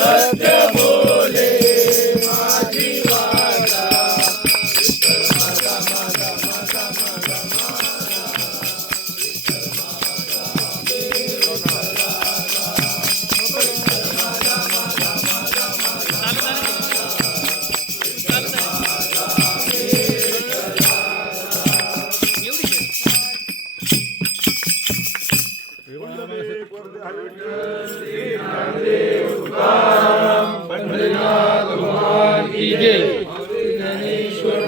Let